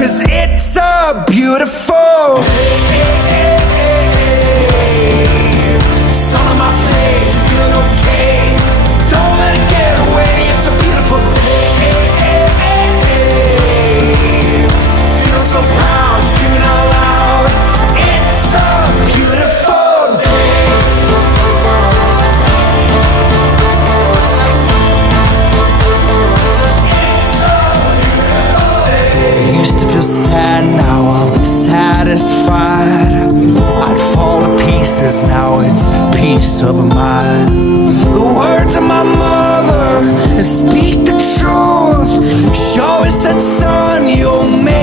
'cause it's a beautiful day. Sun on my face, feeling okay. Don't let it get away. It's a beautiful day. Feel so proud, screaming out loud. It's a beautiful day. It's a beautiful day. I used to feel sad, now I'm satisfied. I'd fall to pieces, now it's peace of mind. The words of my mother speak the truth. She always said, son, you'll make